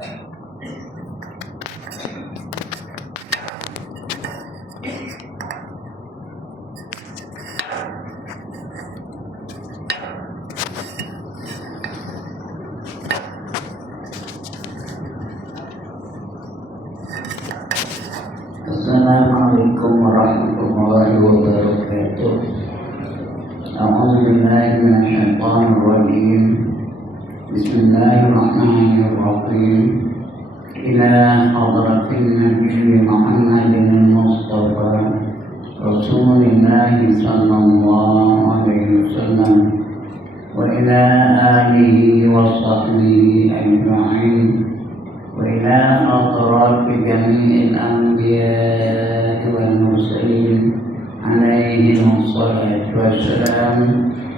Assalamualaikum warahmatullahi wabarakatuh. A'udzubillahi minasyaitonir rajim. Bismillahirrahmanirrahim. Ila hadratin Nabi Muhammadin Mustafa Rasulullah sallallahu alaihi wasallam wa ila alihi wa sahbihi ajma'in. وإلى أطراف جميع الأنبياء والمرسلين عليهم الصلاة والسلام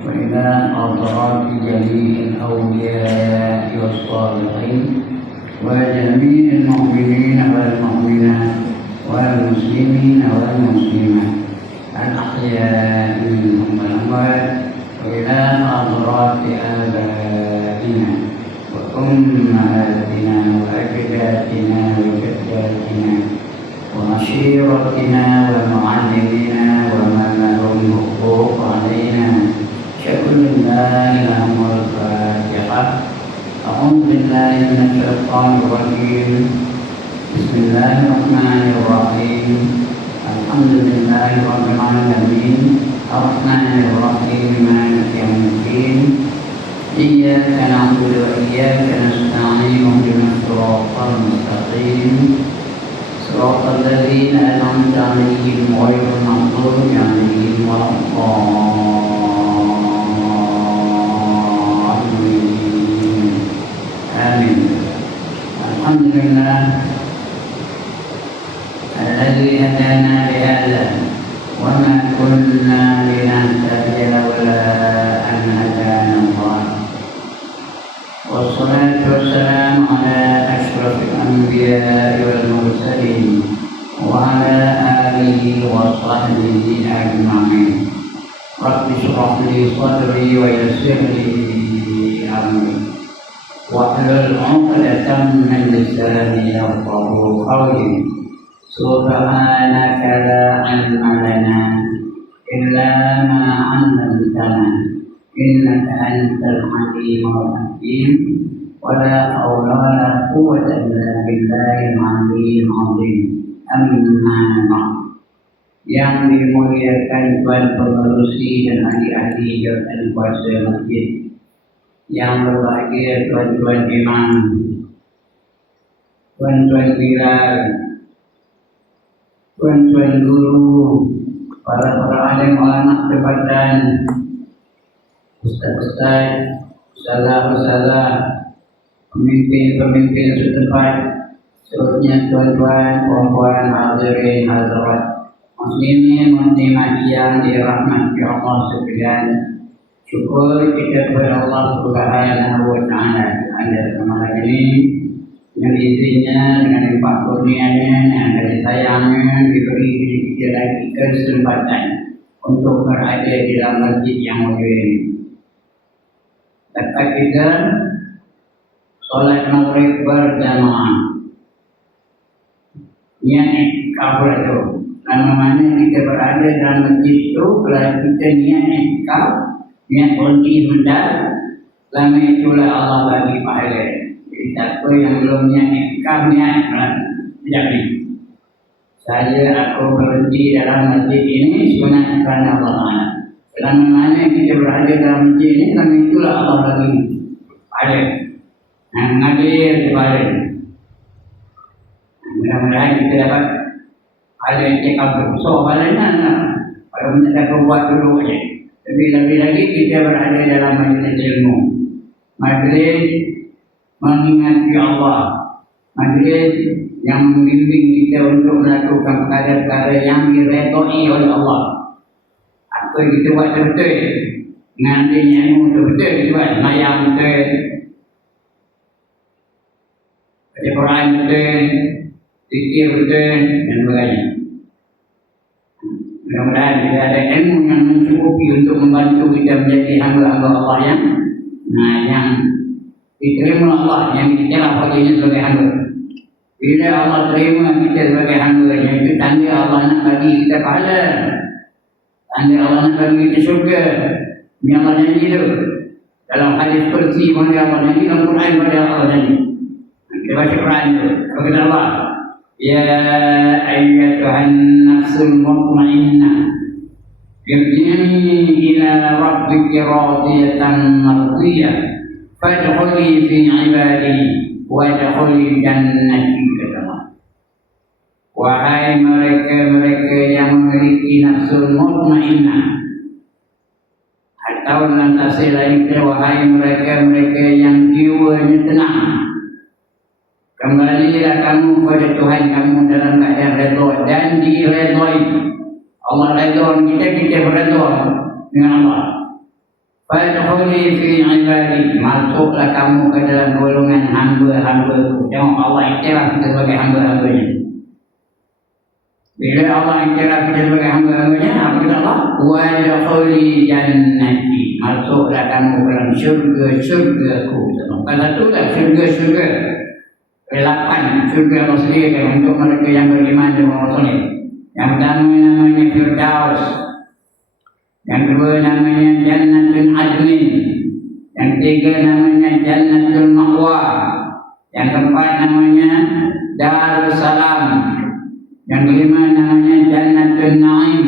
وإلى أطراف جميع الأولياء والصالحين وجميع المؤمنين والمؤمنات والمسلمين والمسلمات الأحياء منهم والأموات وإلى أطراف آبائنا وأمهاتنا وأجدادنا وجداتنا وعشيرتنا ومعلمينا ومن لهم حقوق علينا شكر الله لهم الفاتحة. أعوذ بالله من الشيطان الرجيم. بسم الله الرحمن الرحيم. الحمد لله رب العالمين الرحمن الرحيم مالك يوم الدين. إياك نعبد وإياك نستعين اهدنا الصراط المستقيم صراط الذين أنعمت عليهم غير المغضوب عليهم ولا الضالين. آمين. الحمد لله الذي هدانا لهذا وما كنا لنهتدي لولا أن هدانا الله. والصلاة والسلام على أشرف الأنبياء والمرسلين وعلى آله وصحبه أجمعين. رب اشرح لي صدري ويسر لي أمري واحلل عقدة من لساني يفقهوا قولي. سبحانك لا علم لنا إلا ما علمتنا إنك أنت الحكيم الحكيم. ولا حول ولا قوة إلا بالله العلي العظيم. Amma ba'd. Yang dimuliakan Tuan Pengerusi dan adik-adik jawatan kuasa masjid, yang berbahagia tuan-tuan imam, tuan-tuan bilal, tuan-tuan guru, para alim ulama tempatan, ustaz-ustaz, ustazah-ustazah, pemimpin-pemimpin setempat, seterusnya tuan-tuan, puan-puan, hadirin, hadirat, muslimin, muslimat yang dirahmati Allah sekalian. Syukur kita kepada Allah Subhanahu wa Ta'ala pada kesempatan ini, dengan izinnya, dengan limpah kurnianya, dan kasih sayangnya, diberi kita lagi kesempatan untuk berada di dalam masjid yang mulia ini. Dapat kita solat maghrib berjamaah. Niat iktikaf itu. Mana-mana kita berada dalam masjid itu, kalau kita niat iktikaf, niat berhenti sebentar, lama itulah Allah bagi pahala. Jadi siapa yang belum niat iktikaf, niat jadi. Aku berhenti dalam masjid ini sebenarnya kerana Allah Ta'ala. Selama mana kita berada dalam masjid ini, lama itulah Allah bagi pahala. Mengalir kepada. Mudah-mudahan kita dapat ada yang cakap bersama balanya. Kalau kita buat dulu saja. Lebih-lebih lagi kita berada dalam majlis ilmu, majlis mengingati Allah, majlis yang membimbing kita untuk melakukan perkara-perkara yang diredai oleh Allah. Apa yang kita buat betul, nanti ilmu betul kita buat, mayang betul, baca Quran betul, zikir betul dan sebagainya. Mudah-mudahan kita ada ilmu yang mencukupi untuk membantu kita menjadi hamba-hamba Allah yang diterima Allah yang dikira baginya sebagai hamba. Bila Allah terima kita sebagai hamba-Nya, itu tanda Allah nak bagi kita pahala. Tanda Allah nak bagi kita syurga. Ini Allah janji itu. Dalam hadis kursi pun Allah janji, dalam Quran pun Allah janji. Kita baca Quran itu. Apa kata Allah? Ya ayyatuhan nafsul mutmainnah, irji'i ila rabbiki radiyatan mardiyah, fadkhuli fi ibadi wadkhuli jannati. Wahai mereka-mereka yang memiliki nafsul mutmainnah, atau dalam tafsir lain, wahai mereka-mereka yang jiwanya tenang, kembalilah kamu kepada Tuhan kamu dalam keadaan redha dan diredai. Allah redha kita, kita berredha dengan Allah. Fadkhuli fi ibadi, masuklah kamu ke dalam golongan hamba-hamba-Ku. Tengok Allah iktiraf kita sebagai hamba-hamba-Nya. Bila Allah iktiraf kita sebagai hamba-hamba-Nya, apa kata Allah? Wadkhuli jannati, masuklah kamu ke dalam syurga-syurga-Ku. Kata tu lah syurga-syurga. 8 syurga Allah sediakan untuk mereka yang beriman dengan Rasulnya. Yang pertama namanya Firdaus, yang kedua namanya Jannatul Adnin, yang ketiga namanya Jannatul Ma'wa, yang keempat namanya Darussalam, yang kelima namanya Jannatul Naim,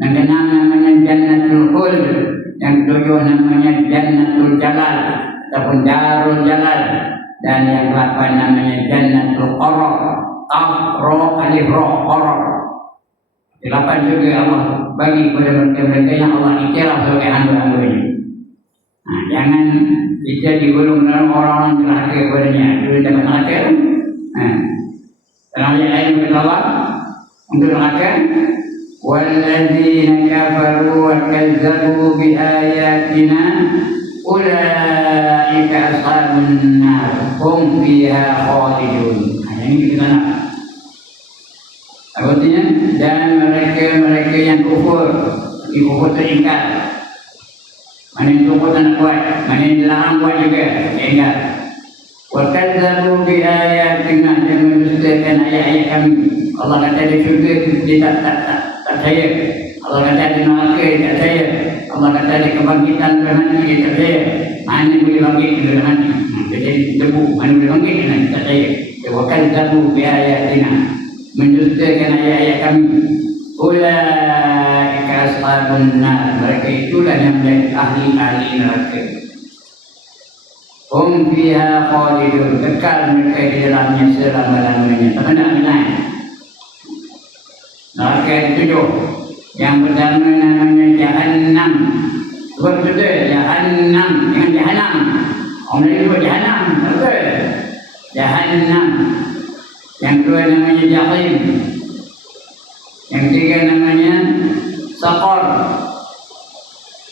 yang keenam namanya Jannatul Khuld, yang ketujuh namanya Jannatul Jalal ataupun Darul Jalal, dan yang ke-8 namanya Jannatul Qarar. Qaf ra alif ra qarar. 8 juga Allah bagi kepada mereka-mereka yang Allah iktiraf sebagai hamba-hamba-Nya. Jangan kita digolong dalam orang-orang neraka kepadanya. Kita dapat neraka. Dalam ayat lain berkata Allah untuk neraka, walladzina kafaru wa kazzabu bi ayatina ulaika ashabun nar hum fiha khalidun. Ini kita nak. Artinya, dan mereka-mereka yang kufur, kufur teringkar. Mana yang kufur tak nak buat, mana yang dilarang buat juga, teringkar. Wa kazzabu bi ayatina, dan mendustakan ayat-ayat kami. Allah kata di syurga dia tak percaya. Allah kata di neraka dia tak percaya. Allah kata di kebangkitan nanti dia tak percaya. Mana boleh bangkit di nanti? Jadi debu, mana boleh bangkit di nanti tak percaya. Wa kazzabu bi ayatina, mendustakan ayat-ayat kami. Ulaika ashabun nar, mereka itulah yang menjadi ahli-ahli neraka. Hum fiha khalidun, kekal mereka di dalamnya selama-lamanya. Sama tak benar? Neraka ada 7. Yang pertama namanya Jahannam. Sebab betul, Jahannam, jangan Jahannam. Orang Melayu sebut Jahannam, betul. Jahannam. Yang kedua namanya Jahim. Yang ketiga namanya Saqar.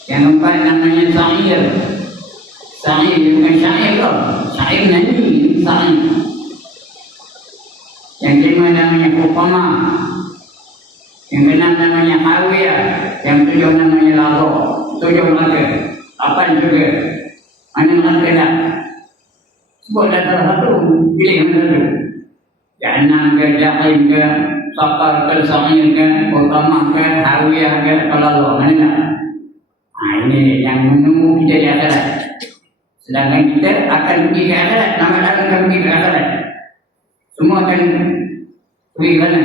Yang keempat namanya Sa'ir. Sa'ir bukan syair tau. Syair nyanyi, Sa'ir. Yang kelima namanya Hukama. Yang keenam namanya Hawiyah. Yang ketujuh namanya Lazo. 7 neraka. 8 juga. Mana neraka tak? Sebutlah salah satu. Pilih mana satu. Jahannam ke, Jahim ke, Saqar ke, Sa'ir ke, Hukama ke, Hawiyah ke, Lazo. Mana tak? Ini yang menunggu kita di akhirat. Sedangkan kita akan pergi ke akhirat. Nama dalam akan pergi ke akhirat. Semua akan pergi ke sana.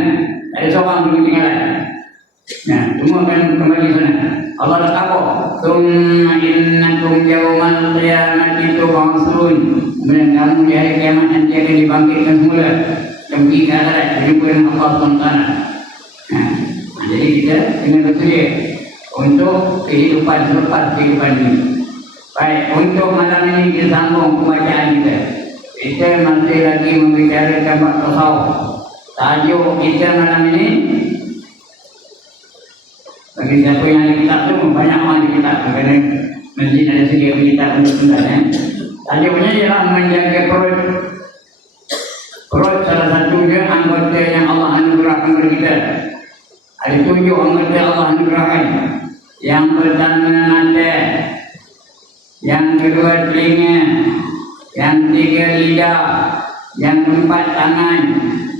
Tak ada seorang pergi tinggalan. Semua akan kembali ke sana. Allah dah kata, "Tsumma innakum yawmal qiyamati tub'atsun." Kemudian kamu di hari kiamat nanti akan dibangkitkan semula. Pergi ke akhirat berjumpa dengan Allah SWT. Jadi kita kena bersedia untuk kehidupan selepas kehidupan ini. Baik, untuk malam ini kita sambung pembacaan kita. Kita masih lagi membicarakan bab tasawuf. Tajuk kita malam ini, bagi siapa yang ada kitab tu, banyak orang ada kitab. Kerana masjid ada sedia kitab untuk tulis. Tajuknya ialah menjaga perut. Perut salah satunya anggota yang Allah anugerahkan kepada kita. Ada 7 anggota Allah anugerahkan. Yang pertama mata, yang kedua telinga, yang tiga lidah, yang keempat tangan,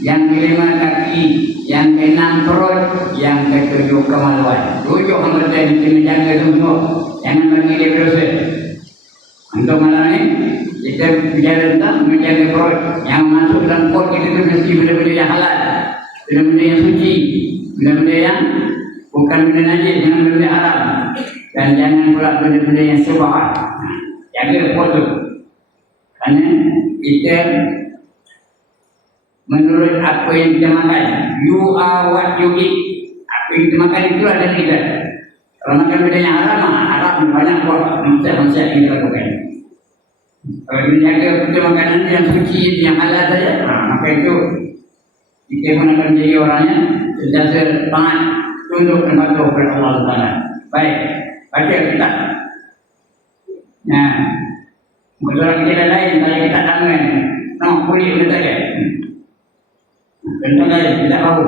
yang kelima kaki, yang keenam perut, yang ketujuh kemaluan. 7 anggota yang kita jaga semua. Jangan bagi dia berdosa. Untuk malam ini kita bicara tentang menjaga perut. Yang masuk dalam perut kita itu mesti benda-benda yang halal, benda-benda yang suci, benda-benda yang bukan benda najis, jangan benda haram, dan jangan pula benda-benda yang syubhat. Jaga perut itu. Kerana kita menurut apa yang kita makan, you are what you eat. Apa yang kita makan itulah dari kita. Kalau makan benda yang haram, haram banyak buat manusia yang kita lakukan. Kalau kita jaga kita makanan yang suci, yang halal saja, maka itu kita pun akan menjadi orangnya sentiasa taat, tunduk dan patuh kepada Allah Taala. Baik, baca kita. Nah, betul kita lain, saya kita tangan, nak kulit kita saja. Benda lain tidak tahu.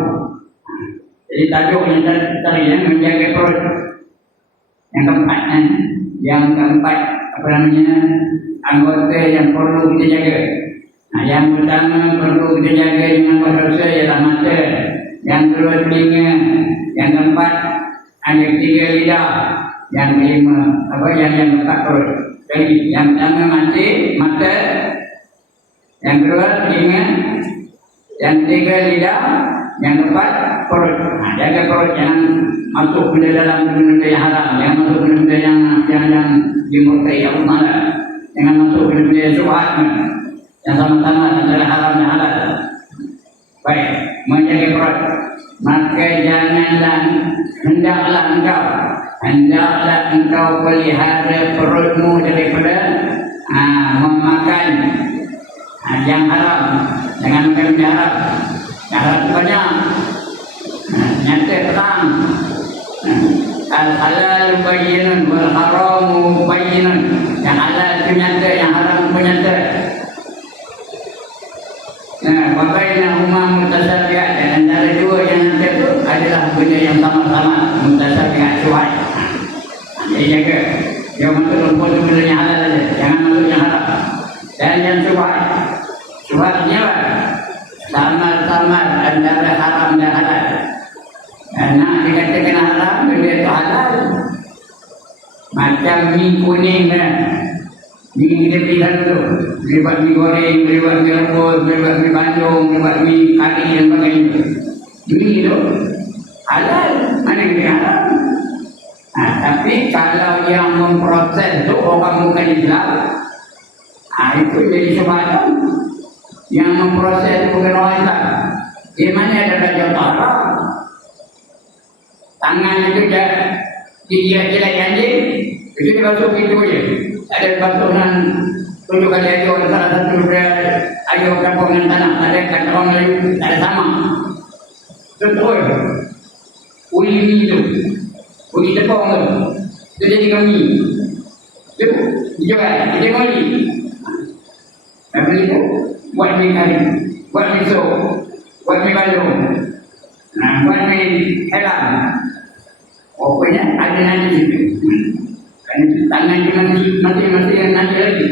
Jadi tajuknya tadi yang menjaga perut. Yang keempat apa namanya, anggota yang perlu kita jaga. Nah, yang pertama perlu kita jaga dengan berdosa ialah mata. Yang kedua telinga. Yang keempat ada 3 lidah. Yang kelima yang keempat perut. Jadi yang pertama mata. Yang kedua telinga. Yang ketiga lidah. Yang keempat perut. Nah, jaga perut, jangan masuk benda dalam benda yang haram, jangan masuk benda yang dimurkai Allah. Jangan masuk benda yang syubhat yang sama-sama antara haram dan halal. Baik, menjaga perut. Maka janganlah hendaklah engkau pelihara perutmu daripada memakan yang haram. Jangan makan benda haram. Yang haram itu banyak. Nyata terang. Al-halal bayyinun wal haramu bayyinun. Yang halal itu nyata, yang haram itu nyata. Wa bainahuma mutasabihat. Dan antara dua yang nyata itu adalah benda yang sama-sama mutasabihat, syubhat. Jadi jaga. Jangan masuk rumput itu benda yang halal saja, jangan masuk yang haram. Dan yang syubhat. Syubhatnya apa? Samar-samar antara haram dan halal. Nak dikatakan haram, benda itu halal. Macam mie kuning kan. Mie kita belikan dulu. Beli buat mie goreng, beli buat mie rebus, beli buat mie bandung, beli buat mie kari dan sebagainya. Mie itu halal. Mana kita haram? Tapi kalau yang memproses itu orang bukan Islam, itu jadi syubhat. Yang memproses bukan orang Islam. Di mana ada belajar haram? Tangan itu dia jelek anjing, itu dibasuh pintu je. Ada basuhan 7 kali ayo, salah satu dia ayo kampung dengan tanah, ada kata orang Melayu, tak ada sama. Betul. Uli mie itu, uli tepung tu, itu jadi kami. Itu dijual, kita beli. Apa itu? Buat mie kari, buat mie sup, buat mie bandung, buat mie helam. Pokoknya ada nanti itu. Kerana tangan masih yang nanti lagi.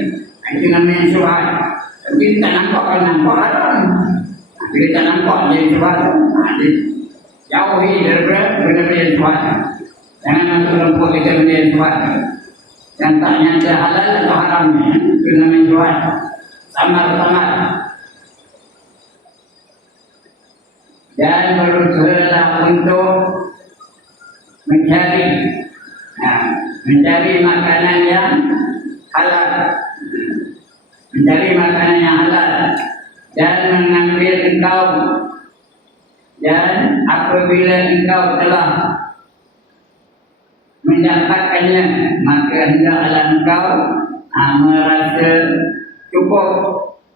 Itu namanya syubhat. Tapi tak nampak, kalau nampak haram. Bila tak nampak jadi syubhat. Jauhi daripada benda-benda syubhat. Jangan masuk dalam perut kita benda syubhat. Yang tak nyata halal atau haramnya, itu namanya syubhat. Samar-samar. Dan berusahalah untuk mencari makanan yang halal, dan mengambil engkau, dan apabila engkau telah mendapatkannya, maka hendaklah engkau merasa cukup.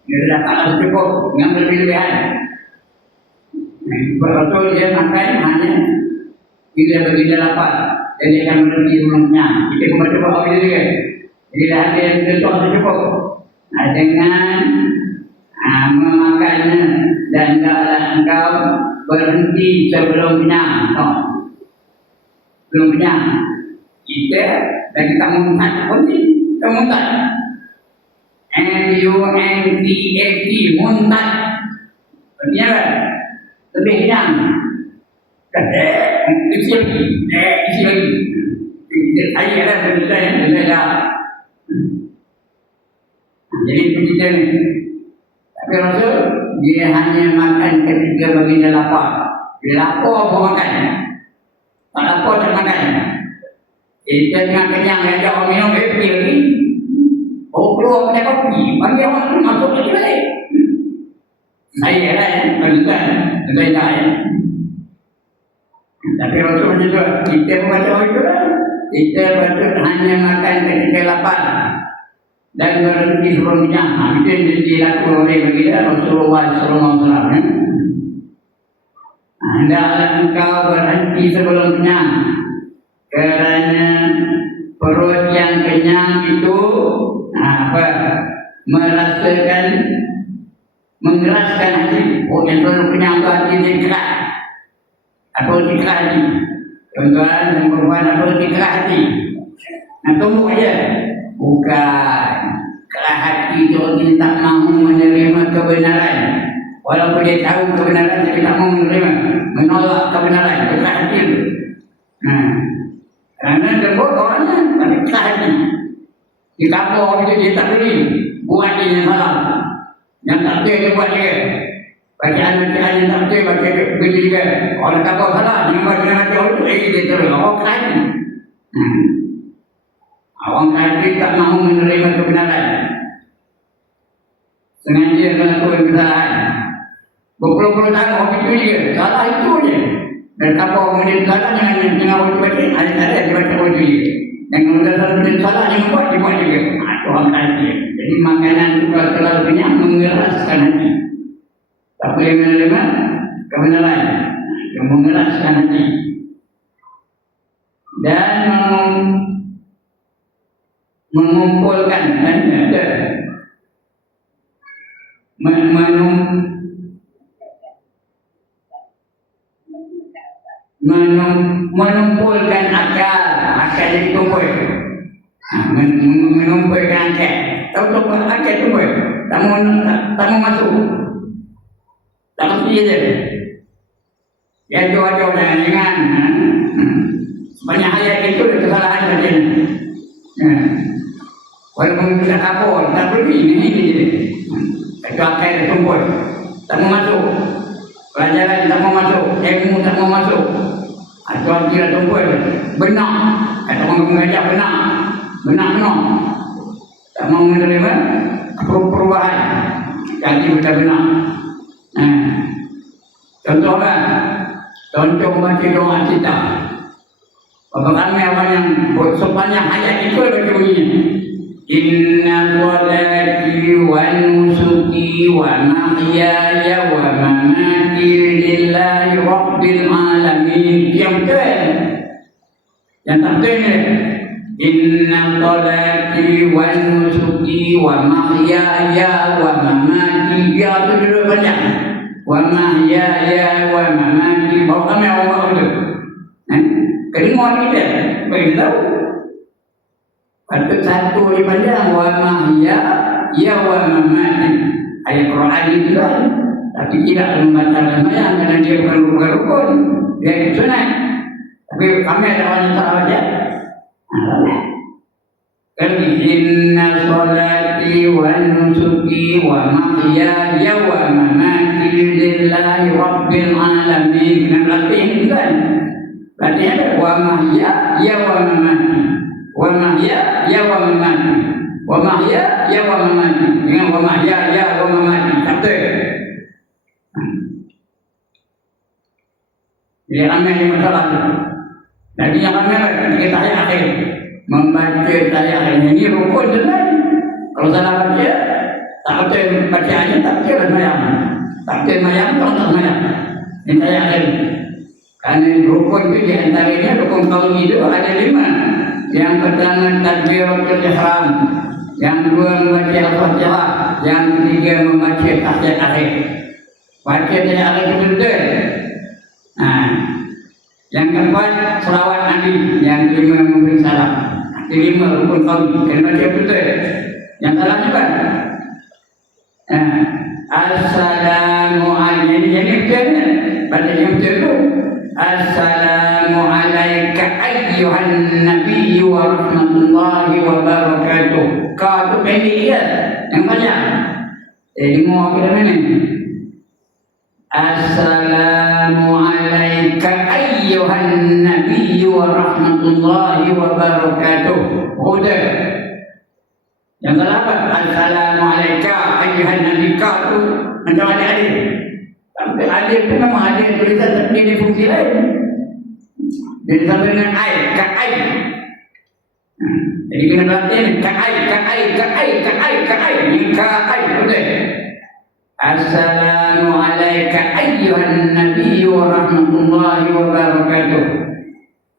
Dia dapatlah cukup dengan berlebihan. Betul dia makan hanya bila begitu lapar, dan dia akan berhenti belumnya. Kita cuba awal dia. Jadi dah ada yang betul cukup. Dengan memakannya, dan hendaklah engkau berhenti sebelum kenyang. Belum kenyang. Kita dan kita muntah pun kita muntah. M-U-N-T-A-T, muntat. Artinya apa? Lebih hilang. Isi lagi. Isi lagi. Saya ada berita yang berbeda. Jadi begitu ni. Tapi Rasul, dia hanya makan ketika baginda lapar. Dia lapar pun makan. Tak lapar tak makan. Kita tengah kenyang, dia ajak orang minum, dia pergi lagi. Oh, keluar kedai kopi. Bagi orang tu masuk lagi balik. Saya lah ya, tuan-tuan. Tuan-tuan tak ya. Tapi Rasul macam tu, kita pun macam itu lah. Kita patut hanya makan ketika lapar dan berhenti sebelum kenyang. Itu yang dilakukan oleh baginda Rasulullah SAW. Hendaklah engkau berhenti sebelum kenyang, kerana perut yang kenyang itu merasakan, mengeraskan hati. Oh, yang perut kenyang itu hati dia keras. Apa hati keras hati? Tuan-tuan dan perempuan, apa hati keras hati? Nak tunggu aja. Bukan. Keras hati itu dia tak mahu menerima kebenaran. Walaupun dia tahu kebenaran, tapi tak mahu menerima. Menolak kebenaran. Itu keras hati itu. Kerana tembok orangnya, tapi keras hati. Di kapal itu dia tak beri. Buat dia yang salah. Yang tak betul dia buat dia. Bacaan-bacaan yang tak betul, baca begitu juga. Orang kapal salah, yang baca-baca orang itu, dia terus. Orang keras hati. Orang kafir tak mahu menerima kebenaran. Sengaja melakukan kesalahan. Berpuluh-puluh tahun orang itu je. Salah itu je. Dan kapal kemudian salah dengan orang baca. Ada dia baca orang itu je. Dan kemudian salah yang buat, dia buat juga. Itu orang kafir. Jadi makanan itu kalau terlalu banyak mengeraskan hati. Tak boleh menerima kebenaran. Yang mengeraskan hati. Dan mengumpulkan menumpulkan akal jadi tumpul. Menumpulkan akal. Tahu akal tumpul. Tak mau masuk. Tak mesti je. Dia jauh-jauh dengan banyak ayat itu kesalahan macam ni. Walaupun kita kapal, tak pergi, ini je. Itu akal dia tumpul. Tak mau masuk. Pelajaran tak mau masuk. Ilmu tak mau masuk. Itu akal dia tumpul. Benar. Kata orang mengajar benar. Benar. Tak mau menerima perubahan. Jadi benar-benar. Contoh apa? Contoh baca doa kita. Berapa ramai orang yang sepanjang ayat itu baca bunyinya. Inna salati wa nusuki wa mahyaya wa mamati lillahi rabbil alamin. Yang betul. Yang tak betul ni. Inna salati wa nusuki wa mahyaya wa mamati. Ya tu dulu banyak. Wa mahyaya wa mamati. Berapa ramai orang itu? Kedengar kita, bagi tahu. Patut satu daripada wa mahya ya wa mamati. Ayat Quran itu kan. Tapi tidak membatalkan mayang kerana dia bukan rukun. Dia itu sunat. Tapi kami ada orang yang tak baca. Inna salati wa nusuki wa mahyaya wa mamati lillahi rabbil alamin. Kena berlatih ini kan. Berarti ada wa mahya ya wa mamati. Wa mahya ya wa mamati. Wa mahya ya wa mamati. Dengan wa mahya ya wa mamati. Tak betul. Jadi ramai yang masalah itu. Jadi yang ramai ketika tahiyat akhir. Membaca tahiyat akhir. Ini rukun jelas. Kalau salah baca, tak betul bacaannya, tak betul mayang. Tak betul mayang, kalau tak mayang. Ini tahiyat akhir. Kerana rukun itu di antaranya rukun qauli itu ada 5. Yang pertama takbiratul ihram, yang kedua membaca al-Fatihah, yang ketiga membaca tahiyat akhir. Baca tahiyat akhir itu betul. Yang keempat selawat Nabi, yang kelima memberi salam. Kelima rukun qauli, kena baca betul. Yang salah juga Assalamualaikum. Jadi betul kan? Baca yang betul tu. Assalamualaikum ayyuhan Nabi wa rahmatullahi wa barakatuh. Kau tu pendek je. Yang panjang. Dengar apa dah ni? Assalamualaikum ayyuhan Nabi wa rahmatullahi wa barakatuh. Udah. Yang ke-8, Assalamualaikum ayyuhan Nabi. Kau tu macam ada adil. Sampai adil tu memang adil tulisan tapi dia fungsi lain. Dia disambung dengan ai, ka ai. Jadi kena berlatih ni, ka ai, ka ai, ka ai, ka ai, ka ai. Ini ka ai, betul. Assalamualaikum ayyuhan Nabi wa rahmatullahi wa barakatuh.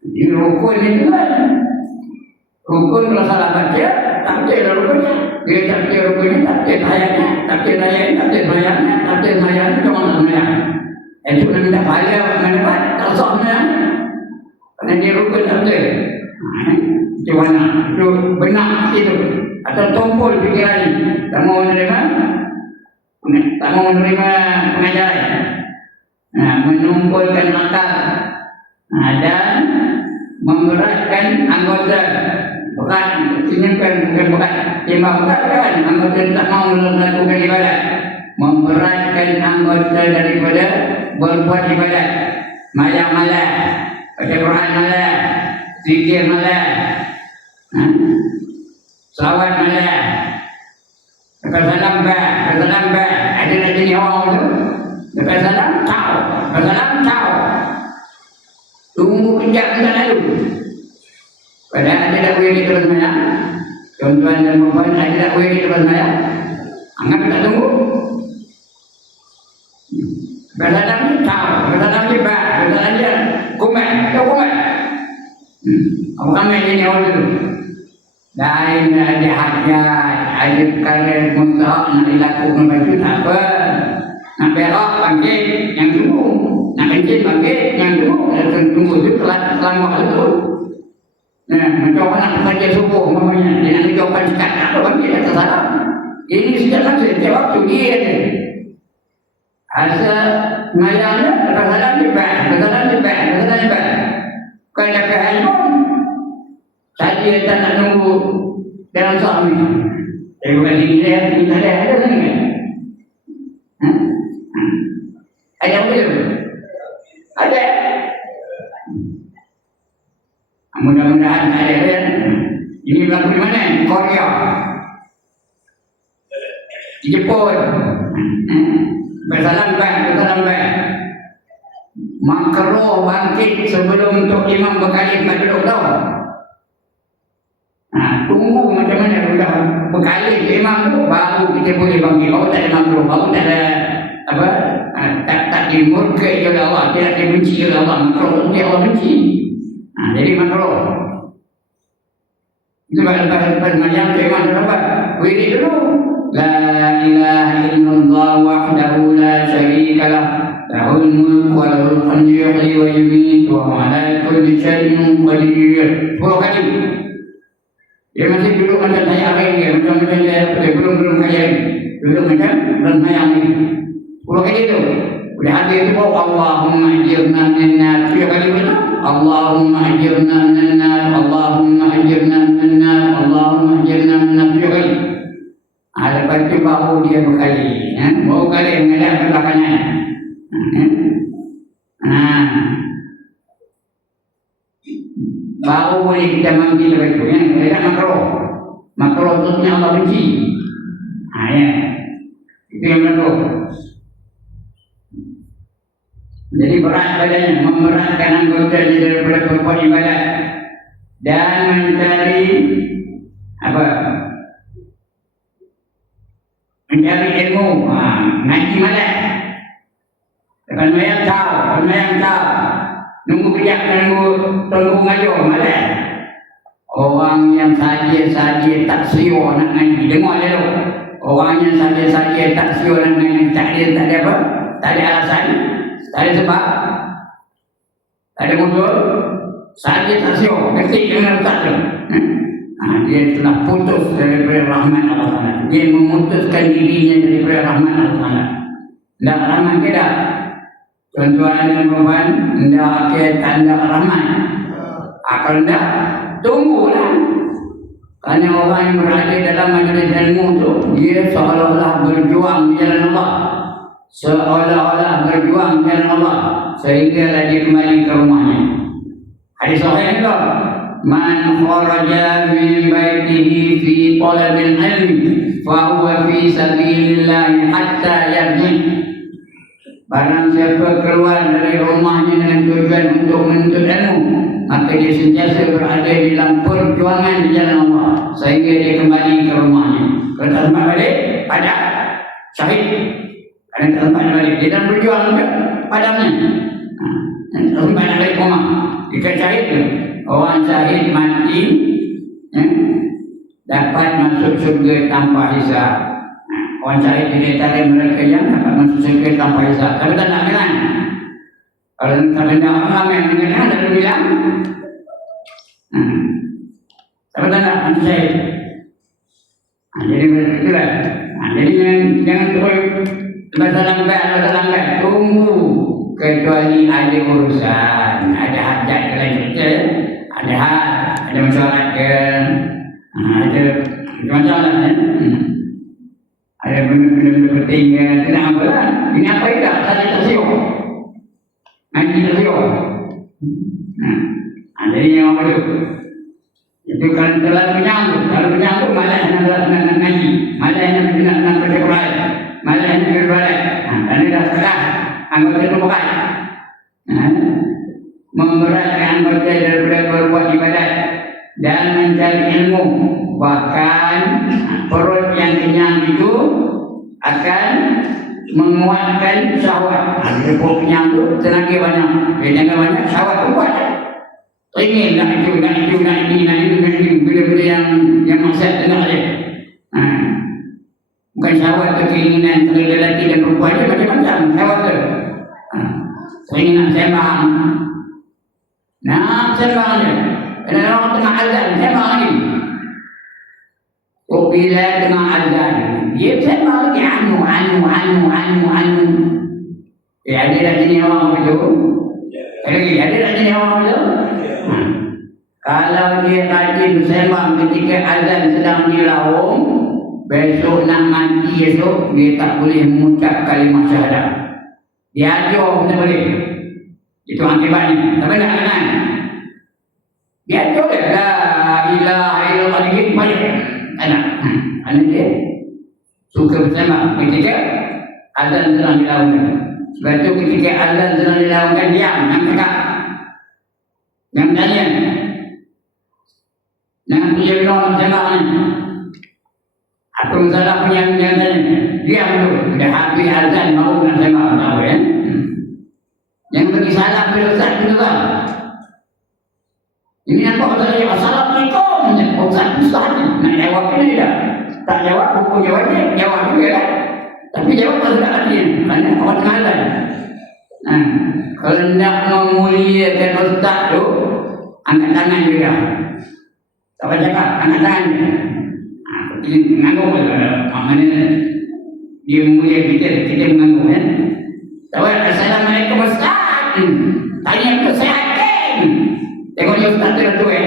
Ini rukun ni tu kan. Rukun kalau salah baca, tak ada rukunnya. Dia tak ada rukunnya, tak ada ayatnya, tak ada ayatnya, tak ada ayatnya, tak ada ayatnya, cuma tak ayat. Itu nak minta pahala mana buat? Tak sah mana? Kerana dia rukun tak ada. Macam mana? Itu benar itu. Atau tumpul fikiran ni. Tak mau menerima? Tak mau menerima pengajaran. Menumpulkan akal. Dan memberatkan anggota. Berat, bukan berat. Timbang berat kan? Anggota tak mau melakukan ibadat. Memberatkan anggota daripada berbuat ibadat. Mayang malam, baca Quran malam, zikir malam, selawat malam, lepas salam bah, ada nak jenis orang tu. Lepas salam, kau. Lepas salam, kau. Tunggu kejap kita lalu. Padahal ada tak boleh terus maya. Tuan-tuan dan puan ada tak boleh terus maya. Anggap tak tunggu. Bersalam ni kau, bersalam ni bah, bersalam dia kumat, kau kumat. Apa kami ini awal tu? Lain ada hajat, ada perkara mustahak nak dilakukan baju tak apa. Nak berak bangkit yang tunggu, nak kencing bangkit yang tunggu. Tunggu tu terlambat tu. Macam orang nak kerja subuh umpamanya, dia nak jawabkan sekat, tak apa bangkit atas salam. Ini sejak masa, setiap waktu dia ada. Asal mayangnya, bersalam dibah, bersalam dibah, bersalam dibah. Kau yang dapat handphone, saja tak nak tunggu dalam suami. Saya bukan diri saya, ini tak ada lagi kan? Ada apa tu? Ada. Mudah-mudahan ada kan? Ini berlaku di mana? Di Korea. Di Jepun. Bersalam baik. Makruh bangkit sebelum untuk imam berkali tak duduk tau. Tunggu macam mana sudah berkali imam tu baru kita boleh bangkit. Baru tak ada makruh, baru tak ada apa? Tak dimurkai oleh Allah, tidak dibenci oleh Allah. Makruh tu dia Allah benci. Jadi makruh. Itu lepas mayang tu imam tu dapat wirid dulu. La ilaha illallah wahdahu la syarika lah. Lahul mulk wa lahul hamdu yuhyi wa yumiitu wa huwa ala kulli syai'in qadir. 10 kali. Dia masih duduk macam saya hari ni, macam dia belum kaya ni. Duduk macam mayang ni. 10 kali tu. Udah habis tu Allahumma ajirna minan nar. 3 kali betul. Allahumma ajirna minan nar. Allahumma ajirna minan nar. Allahumma ajirna minan nar. 3 kali. Lepas tu baru dia berkali. Baru kali mengadap ke belakangnya. Baru boleh kita manggil lepas tu. Dia makruh. Makruh tu punya Allah benci. Itu yang makruh. Jadi berat badannya, memberatkan anggota daripada berbuat ibadat dan mencari apa? Mencari ilmu, ngaji malam. Lepas mayang kau, nunggu kejap, tunggu ngajo malam. Orang yang saja tak siur nak ngaji, dengar dia tu. Orang yang saja tak siur nak ngaji, tak ada apa? Tak ada alasan. Tak ada sebab, tak ada muncul, saja tak siur, ketik dengan letak tu. Dia telah putus daripada rahmat Allah Ta'ala. Dia memutuskan dirinya daripada rahmat Allah Ta'ala. Tidak rahmat ke tak? Tuan-tuan dan puan, tidak ke tanda rahmat. Kalau tidak, tunggulah. Kerana orang yang berada dalam majlis ilmu tu, dia seolah-olah berjuang di jalan Allah. Seolah-olah berjuang di jalan Allah. Sehinggalah dia kembali ke rumahnya. Hadis sahih tu. Man kharaja min baitihi fi talabil ilmi fa huwa fi sabilillah hatta yarji. Barang siapa keluar dari rumahnya dengan tujuan untuk menuntut ilmu, maka dia sentiasa berada di dalam perjuangan di jalan Allah sehingga dia kembali ke rumahnya. Kalau tak sempat balik, padam, syahid. Kalau tak sempat balik, dia dalam berjuang juga, padamnya. Tak sempat nak balik rumah, dia syahid tu. Orang syahid mati dapat masuk surga tanpa hisab. Orang syahid di antara mereka yang dapat masuk surga tanpa hisab. Tapi tak nak bilang. Kalau tak benda orang ramai yang mengenal, tak boleh bilang. Tapi tak nak masuk syahid. Jadi itulah. Jadi jangan terus masa lambat. Tunggu kecuali ada urusan, ada hajat dalam cerita. Ada hal, ada masalah ke, ada masalah kan? Ada benda-benda penting ke, tidak apalah. Ini apa tidak? Saja tersiuk. Ngaji tersiuk. Jadi yang apa itu? Itu kan terlalu menyangkut, malah nak ngaji, malah nak baca Quran, malah nak beribadat. Dan ini dah keras, anggota itu bukan. Memberatkan anggota daripada berbuat ibadat dan mencari ilmu. Bahkan perut yang kenyang itu akan menguatkan syahwat. Bila perut kenyang itu tenaga banyak, tenaga banyak, syahwat itu kuat. Ingin nak ini, bila-bila yang maksiat tengah dia. Bukan syahwat itu keinginan antara lelaki dan perempuan dia macam-macam syahwat itu. Ingin nak sembang. Sembang dia. Kerana orang tengah azan, sembang lagi. Bila tengah azan, dia sembang lagi. Anu. Ada dah jenis orang begitu. Ada dah jenis orang begitu. Kalau dia rajin sembang ketika azan sedang dilaung, besok nak mati esok, dia tak boleh mengucap kalimah syahadah. Dia ajar pun tak boleh. Itu akibatnya. Tapi nak kenal. Dia ajar dia. La ilaha illallah ni banyak. Anak dia suka bersama ketika azan sedang dilaungkan. Sebab itu ketika azan sedang dilaungkan, diam, jangan cakap, jangan tanya, jangan punya orang bersama ni. Apa masalah punya jangan tanya, diam dulu. Dah habis azan baru nak sembang, tak apa ya. Yang bagi salam pada Ustaz itu kan. Ini apa kata dia? Assalamualaikum. Ustaz nak jawab ini dah. Tak jawab, buku jawabnya jawab juga kan. Tapi jawab tak sudah hati. Kerana orang tengah azan. Kalau nak memuliakan Ustaz tu, angkat tangan juga. Tak apa cakap, angkat tangan. Mengangguk. Maknanya dia memuliakan kita mengangguk kan. Assalamualaikum Ustaz. Tanya ke sehat kan? Tengok dia Ustaz tu betul kan?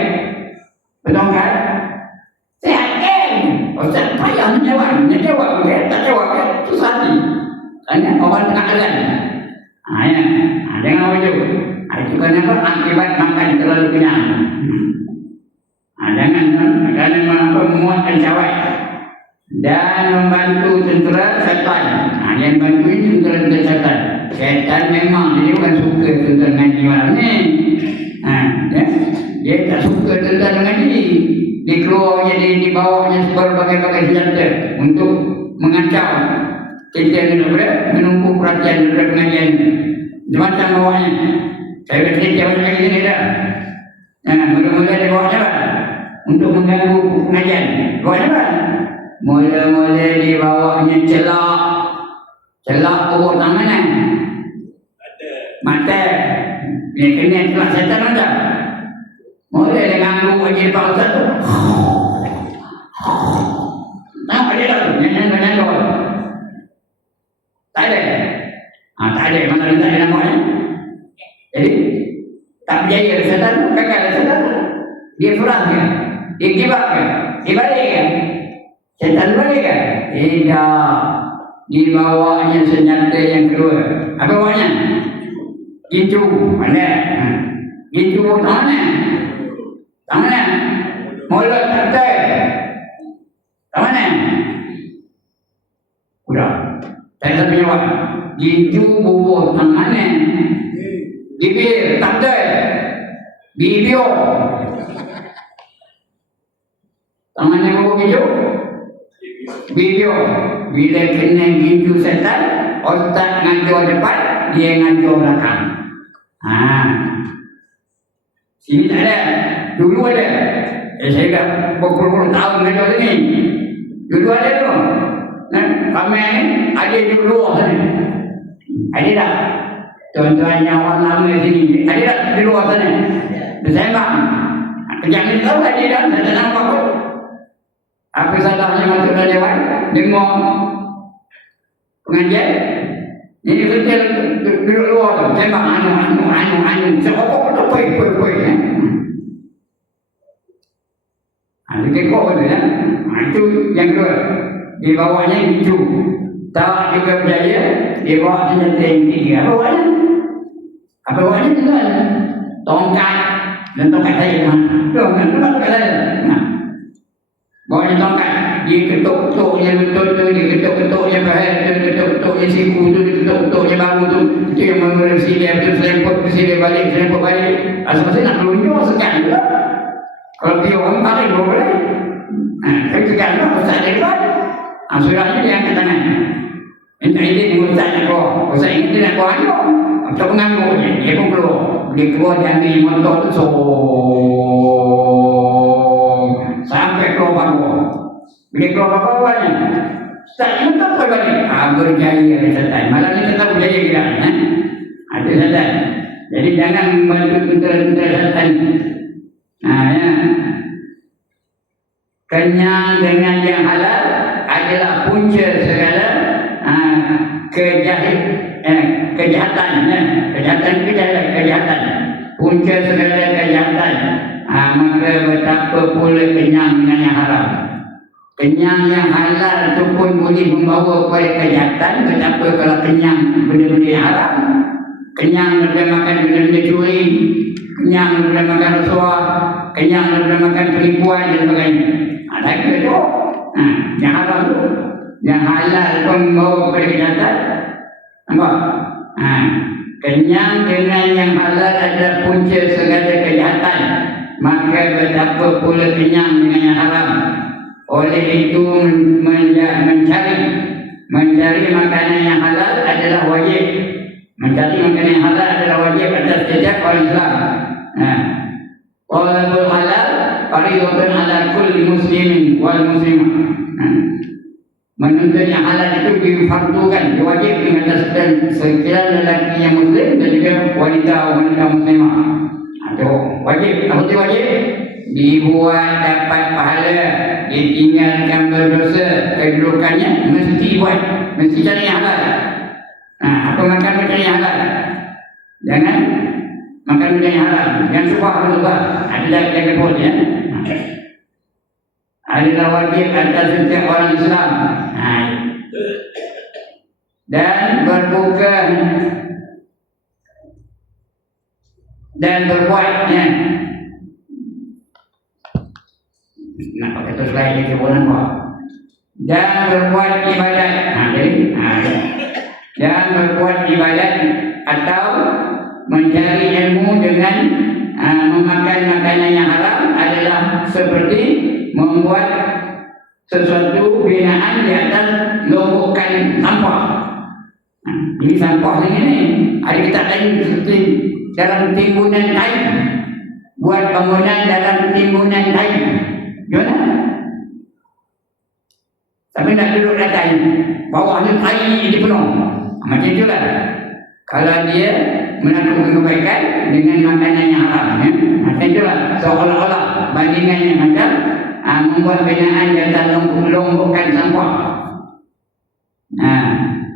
Sehat kan? Ustaz payah nak jawab. Nak jawab ke? Tak jawab ke? Susah hati. Tanya orang tengah azan. Jangan begitu. Itu kenapa akibat makan terlalu kenyang. Jangan kerana memuatkan syahwat dan membantu tentera syaitan. Yang bantu ini tentera syaitan. Syaitan memang dia bukan suka tentera ngaji malam ni. Dia tak suka tentera ngaji. Dia keluarnya, dia dibawanya berbagai-bagai senjata untuk mengacau kita daripada menumpu perhatian daripada pengajian. Macam bawahnya. Saya bercerita banyak lagi sini dah. Mula-mula dia bawa siapa? Untuk mengganggu pengajian. Bawa siapa? Mula-mula dia bawanya celak kubur tangan mata. Dia kena celak setan macam. Mula dia ganggu wajib Pak Ustaz tu. Nah, dia tu, nyanyi tu. Tak ada. Tak ada. Mana tak ada namanya. Jadi, tak berjaya setan tu, gagal setan tu. Dia surang ke? Dia kibak ke? Dia balik ke? Setan balik ke? Tidak. Dibawanya senjata yang kedua. Apa bawanya? Gincu. Mana? Gincu tangan mana? Tangan mana? Mulut tertai. Tangan mana? Sudah. Saya tak punya jawab. Gincu bubur tangan mana? Bibir, tertai. Bibir. Tangan yang bubur gincu? Bibir. Bila kena gincu setan, otak ngancur depan, dia ngancur belakang. Sini tak ada. Dulu ada. Saya dah berpuluh-puluh tahun kerja sini. Dulu ada tu. Kami ni ada dulu sana. Ada tak? Tuan-tuan yang orang lama sini. Ada tak di luar sana? Bersembang. Kejap ni tahu ada tak? Saya tak nampak pun. Apa salahnya masuk dalam dewan? Dengar pengajian. Ini kita duduk luar tu. Sembang anu. Seopok tu pui. Dia kekok tu ya. Itu yang kedua. Di bawahnya gincu. Tak juga berjaya. Di bawah senjata yang ketiga. Apa bawahnya? Apa bawahnya tinggal? Tongkat. Dan tongkat saya. Tongkat saya. Bawahnya tongkat. Dia ketuk-ketuknya betul-betul. Dia ketuk-ketuknya bahaya. Dia ketuk-ketuknya siku tu. Dia ketuk-ketuknya bambu tu. Itu yang mengurusi dia. Betul selemput ke sini balik. Selemput balik. Asal-asal nak kelunjur sekali pula. Kalau dia orang tarik boleh. Tapi sekarang ustaz dia keluar. Sudahnya dia angkat tangan. Minta izin dengan ustaz nak keluar. Ustaz ingat dia nak keluar juga. Ustaz pengangguk je. Dia pun keluar. Dia keluar dia ambil motor tu. Sampai keluar bawah. Bila keluar bawah-bawahnya. Ustaz ingat tak apa balik? Berjaya ada setan. Malam ni tetap berjaya kita. Ada setan. Jadi jangan membantu tentera-tentera setan. Ya. Kenyang dengan yang halal adalah punca segala kejahatan. Kejahatan. Punca segala kejahatan. Maka betapa pula kenyang dengan yang haram. Kenyang yang halal itu pun boleh membawa kepada kejahatan. Betapa kalau kenyang benda-benda yang haram. Kenyang daripada makan benda-benda curi. Kenyang daripada makan rasuah. Kenyang daripada makan penipuan dan sebagainya. Lagi tu, yang haram tu, yang halal pun membawa kepada kejahatan. Nampak? Kenyang dengan yang halal adalah punca segala kejahatan. Maka betapa pula kenyang dengan yang haram. Oleh itu mencari makanan yang halal adalah wajib. Mencari makanan yang halal adalah wajib atas setiap orang Islam. Talabul halal fardhun ala kulli muslimin wal muslimah. Menuntut yang halal itu difardukan, diwajibkan atas sekalian lelaki yang muslim dan juga wanita muslimah. Itu wajib. Apa itu wajib? Dibuat dapat pahala, ditinggalkan berdosa. Kedudukannya mesti buat, mesti cari yang halal. Apa makan benda yang halal? Jangan makan benda yang halal. Yang subah berubah. Adalah jaga pun ya. Adalah wajib atas setiap orang Islam. Dan berbuka dan berbuatnya. Nak pakai terus lain ke bulan apa? Dan berbuat ibadat. Dan berbuat ibadat atau mencari ilmu dengan memakan makanan yang haram adalah seperti membuat sesuatu binaan di atas lombokan sampah. Ini sampah ini ada kita lain seperti dalam timbunan kain. Buat bangunan dalam timbunan kain. Gimana? Tapi nak duduk di kain. Bawahnya kain ini penuh. Macam itulah. Kalau dia melakukan kebaikan dengan makanan yang haram, macam itulah. Seolah-olah bandingannya macam membuat binaan jasa lumpuhkan sampah.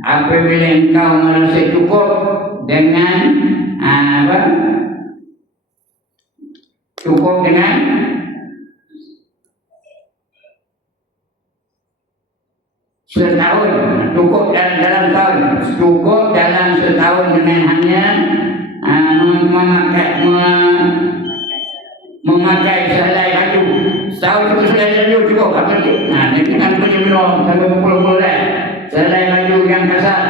Apabila engkau merasa cukup dengan cukup dengan setahun, cukup dalam tahun, cukup dalam setahun dengan hanya memakai sehelai baju. Setahun cukup sehelai baju cukup. Apa tu? Jadi kan punya minum sampai berpuluh-puluh sehelai baju yang kasar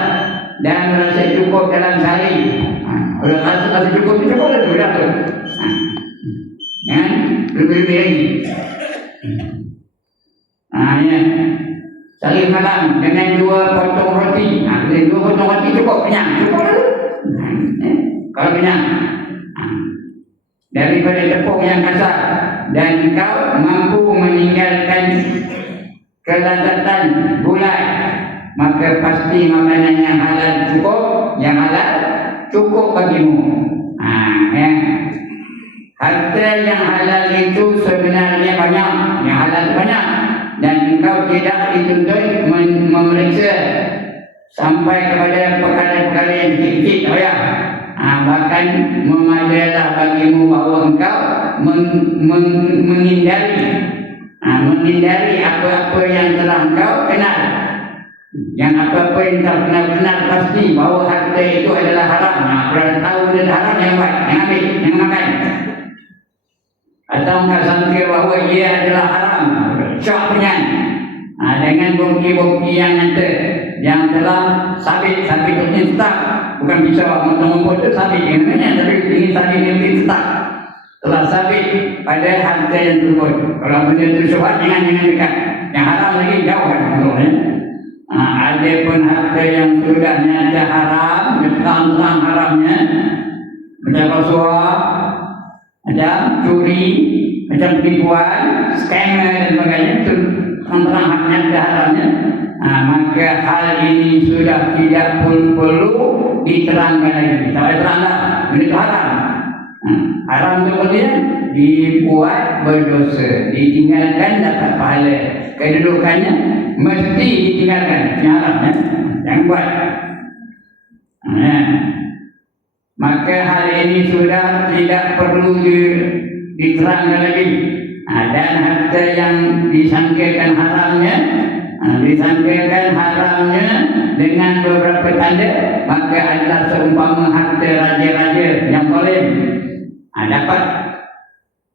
dan rasa cukup dalam sehari. Kalau rasa cukup itu cukup tu dah tu. Kan? Lebih-lebih lagi. Ya. Sehari malam dengan 2 potong roti. Dengan 2 potong roti cukup kenyang. Cukup lah. Kalau kenyang. Daripada tepung yang kasar. Dan kau mampu meninggalkan kelazatan gulai, maka pasti makanan yang halal cukup. Yang halal cukup bagimu. Ya. Harta yang halal itu sebenarnya banyak. Yang halal banyak. Dan engkau tidak dituntut memeriksa sampai kepada perkara-perkara yang kecil-kecil. Bahkan memadalah bagimu bahawa engkau menghindari apa-apa yang telah engkau kenal. Yang apa-apa yang telah kenal pasti bahawa harta itu adalah haram. Kalau tahu dia haram, yang buat, yang ambil, yang makan. Atau engkau sangka bahawa ia adalah haram, syok penyan. Dengan bukti-bukti yang nyata, yang telah sabit itu tetap. Bukan bisa motong-motong itu sabit yang namanya, tapi ini sabit yang tetap. Telah sabit pada harta yang tersebut. Kalau benda itu syubhat, jangan dekat. Yang haram lagi jauhkan contohnya. Ada pun harta yang sudah nyata haram, terang-terang haramnya, macam rasuah, macam curi, macam penipuan, scammer dan sebagainya, itu terang-terang nyata haramnya. Maka hal ini sudah tidak perlu diterangkan lagi. Sampai teranglah, benda itu haram. Haram itu kemudian dibuat berdosa, ditinggalkan dapat pahala. Kedudukannya mesti ditinggalkan. Yang haram, jangan buat. Maka hal ini sudah tidak perlu diterangkan lagi. Dan harta yang disangkakan haramnya, dengan beberapa tanda, maka adalah seumpama harta raja-raja yang zalim. Dapat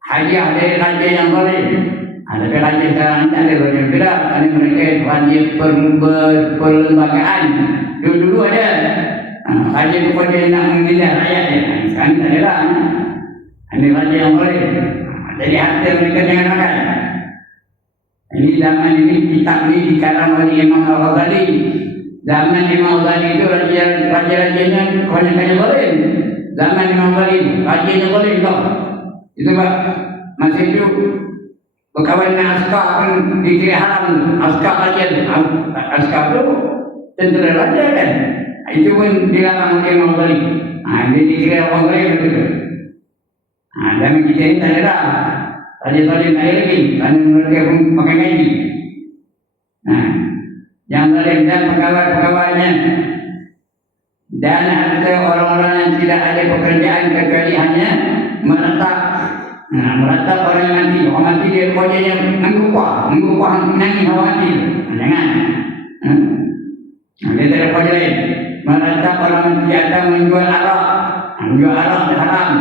hadiah dari raja yang zalim. Tapi raja sekarang tak ada raja gelap. Mereka raja perlembagaan. Dulu ada. Raja itu pada nak menilai rakyat dia. Sekarang tak ada lah. Ini raja yang zalim. Jadi harta mereka jangan makan. Ini zaman ini kitab ini dikarang oleh Imam Al-Ghazali. Zaman Imam Al-Ghazali itu raja-rajanya kebanyakan zalim. Zaman Imam Al-Ghazali rajanya zalim tau. Itu Pak, masa itu berkawan dengan askar pun dikira haram. Askar raja, askar itu tentera raja kan. Itu pun dilarang oleh Imam Al-Ghazali. Dia dikira orang zalim betul. Zaman kita ini tak ada dah. Raja-raja tak ada lagi, kerana mereka pun pakai gaji. Yang zalim dan pegawai-pegawainya, dan harta orang-orang yang tidak ada pekerjaan kecuali hanya meratap. Meratap orang yang mati. Orang mati dia kerjanya mengupah menangis orang mati. Jangan. Dia tak ada kerja lain. Meratap orang mati atau menjual arak. Menjual arak itu haram.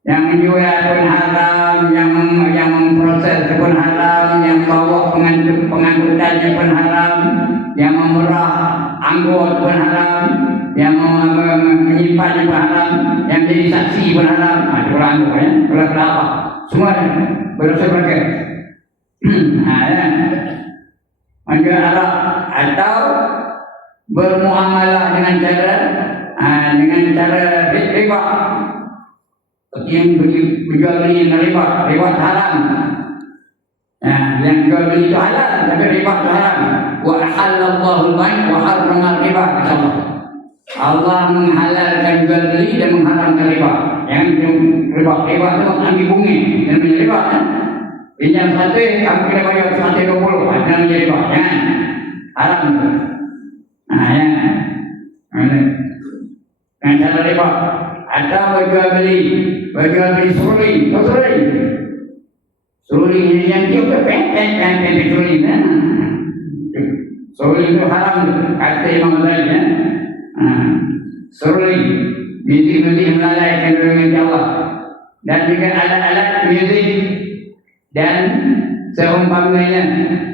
Yang menjual pun haram, yang memproses pun haram, yang bawa pengangkutannya pun haram, yang memerah anggur pun haram, yang menyimpannya pun haram, yang jadi saksi pun haram. Itu orang anggur ya, kalau apa? Semua berdosa mereka. Menjual arak atau bermuamalah dengan cara riba. Yang berjual beli yang riba haram. Yang jual beli itu halal, tapi riba itu haram. Wa halallahu al-bay' wa harrama riba. Allah menghalalkan jual beli dan mengharamkan riba. Yang riba itu ambil bunga, yang riba. Pinjam satu, kamu kena bayar 120. Ada menjadi riba. Jangan. Haram tu. Ya. Yang cara riba. Atau berjual beli suruling. Suruling yang juga pendek suruling. Suruling itu haram tu. Kata Imam Ghazali. Suruling. Muzik melalaikan dengan Allah. Dan juga alat-alat muzik dan seumpamanya.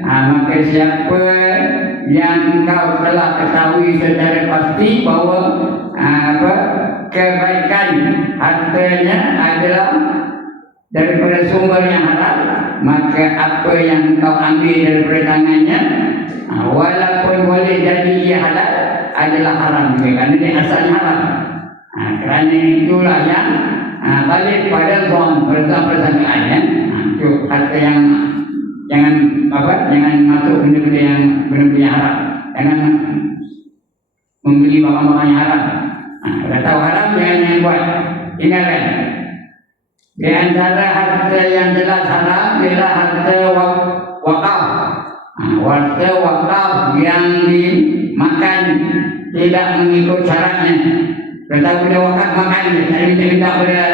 Maka siapa yang kau telah ketahui secara pasti bahawa kebaikan hartanya adalah daripada sumber yang halal, maka apa yang kau ambil daripada tangannya, walaupun boleh jadi ia halal, adalah haram juga, kerana dia asalnya haram. Kerana itulah yang balik pada zon, persangkaan. Itu harta yang jangan masuk benda-benda yang haram. Jangan membeli barang-barang yang haram. Kalau tahu haram, jangan buat. Tinggalkan. Di antara harta yang jelas haram ialah harta wakaf. Harta wakaf yang dimakan tidak mengikut syaratnya. Kalau pada wakaf makan, tak minta pada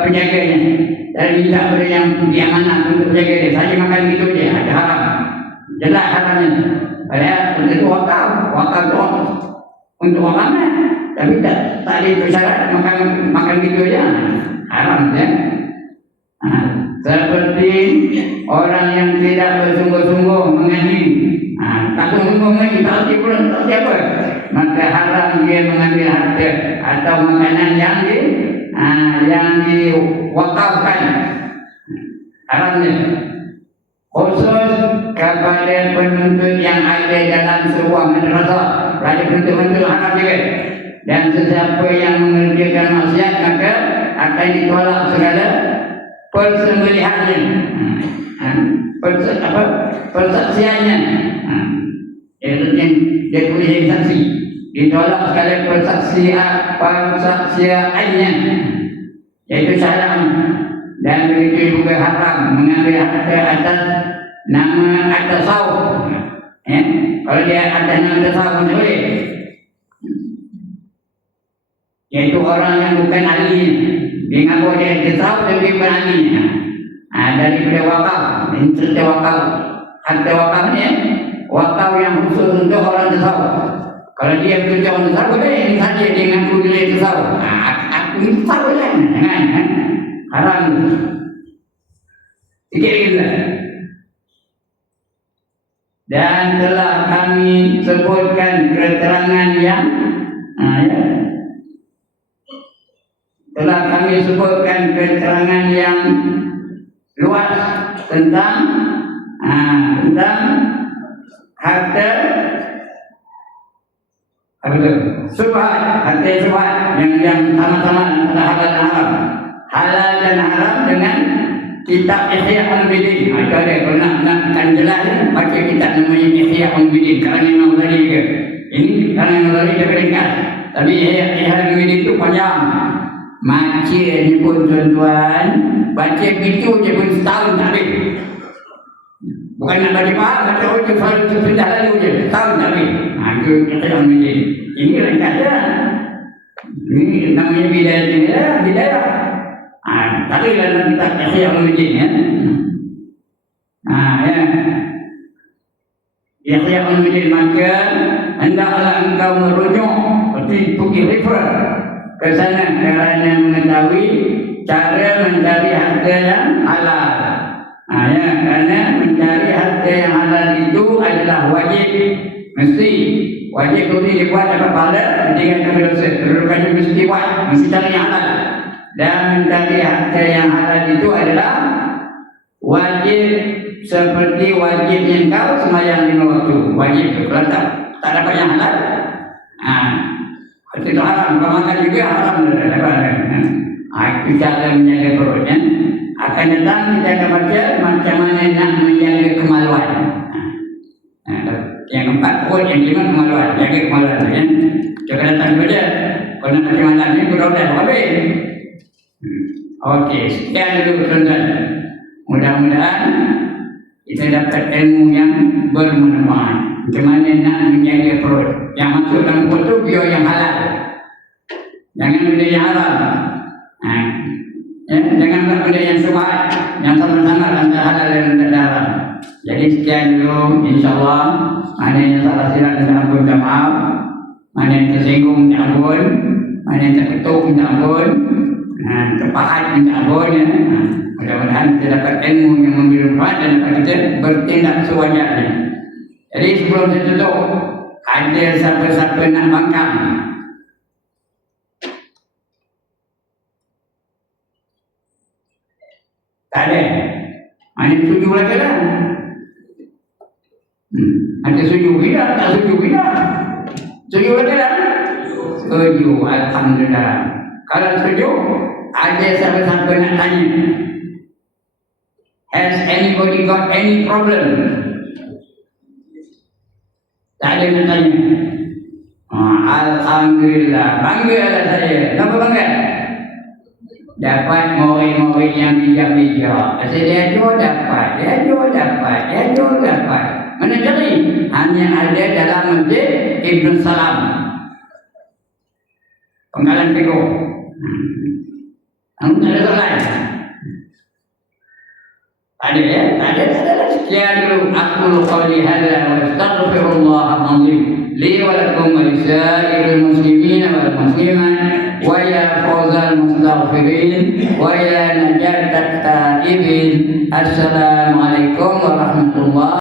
penjaganya. Dan minta pada yang diamanah untuk jaga dia. Saja makan gitu dia, ada haram. Jelas haramnya. Padahal untuk itu wakaf tu untuk orang ramai. Tapi tak ada itu syarat makan gitu je. Haram je. Seperti orang yang tidak bersungguh-sungguh mengaji. Tak sungguh mengaji, tak arti pula, tak arti apa. Maka haram dia mengambil harta atau makanan yang diwakafkan. Haramnya khusus kepada penuntut yang ada dalam sebuah madrasah. Ada penuntut haram juga. Dan sesiapa yang mengerjakan maksiat, maka akan ditolak segala persembelihannya, persaksiannya. Dia tulis jadi saksi, ditolak segala persaksiannya, iaitu syaratnya. Dan begitu juga haram mengambil harta atas nama at-tasawuf. Kalau dia atas nama tasawuf pun boleh, iaitu orang yang bukan ahli. Dia ngaku dia tasawuf tapi bukan ahlinya. Daripada wakaf, ini cerita wakaf. Harta wakaf ni wakaf yang khusus untuk orang tasawuf. Kalau dia bekerja orang tasawuf boleh, ini saja dia ngaku dia tasawuf. Aku ni tasawuf lah. Jangan haram. Sikit lagi tak? Dan telah kami sebutkan keterangan yang telah kami sebutkan keterangan yang luas tentang harta subhat, harta subhat yang sama-sama antara halal dan haram. Halal dan haram dengan kitab Ihya Ulumuddin. Itu ada, kalau nak jelas baca kitab namanya Ihya Ulumuddin, kerana Imam Ghazali juga. Ini kerana Imam Ghazali dia ringkas. Tapi Ihya Ulumuddin itu panjang. Baca ni pun tuan-tuan, baca begitu je pun setahun tak habis. Bukan nak baca faham, baca itu sudah lalu je, setahun tak habis. Itu Ihya Ulumuddin. Ini ringkas je. Ini namanya bidayah. Tadi dalam kitab Ihya Ulumuddin ya. Ihya Ulumuddin, maka hendaklah engkau merujuk seperti pergi refer ke sana kerana mengetahui cara mencari harta yang halal. Kerana mencari harta yang halal itu adalah wajib, mesti wajib tu dibuat dapat pahala, jangan kami dosa. Kedudukannya mesti buat, mesti cari yang halal. Dan mencari harta yang halal itu adalah wajib, seperti wajibnya kau sembahyang 5 waktu. Wajib tu. Kalau tak dapat yang halal, itu haram. Kalau makan juga haram. Itu cara menjaga perutnya. Akan datang kita akan baca macam mana nak menjaga kemaluan. Yang keempat perut, yang kelima kemaluan. Jaga kemaluan tu ya. Jangan datang dulu je. Kalau nak macam mana ni, kurang dah habis. Okey, sekian dulu tuan-tuan. mudah-mudahan kita dapat ilmu yang bermanfaat. Macam mana nak menjaga perut? Yang masuk dalam perut tu biar yang halal. Jangan benda yang haram. Jangan buat benda yang subhat, yang sama-sama antara halal dan tidak haram. Jadi sekian dulu, insyaAllah. Mana yang salah silap minta ampun, minta maaf. Mana yang tersinggung, minta ampun. Mana yang terketuk, minta ampun. Terpahat, minta ampun. Mudah-mudahan kita dapat ilmu yang memberi manfaat dan dapat kita bertindak sewajarnya. Jadi sebelum saya tutup, ada siapa-siapa nak bangkang? Tak ada. Mana setuju lagi lah? Ada setuju tidak? Tak setuju tidak? Setuju lagi lah? Setuju, alhamdulillah. Kalau setuju, ada siapa-siapa nak tanya? Has anybody got any problem? Tak ada nak tanya. Alhamdulillah. Banggalah saya. Kenapa bangga? Dapat murid-murid yang bijak-bijak. Asal dia juga dapat. Dia juga dapat. Mana cari? Hanya ada dalam masjid Ibn Salam. Penggalan Teguh. Tak ada soalan. Ada ya? Tak ada. Sekian dulu. Aqulu qawli hadza wa astaghfirullah al-azim li wa lakum wa lisairil muslimin wal muslimat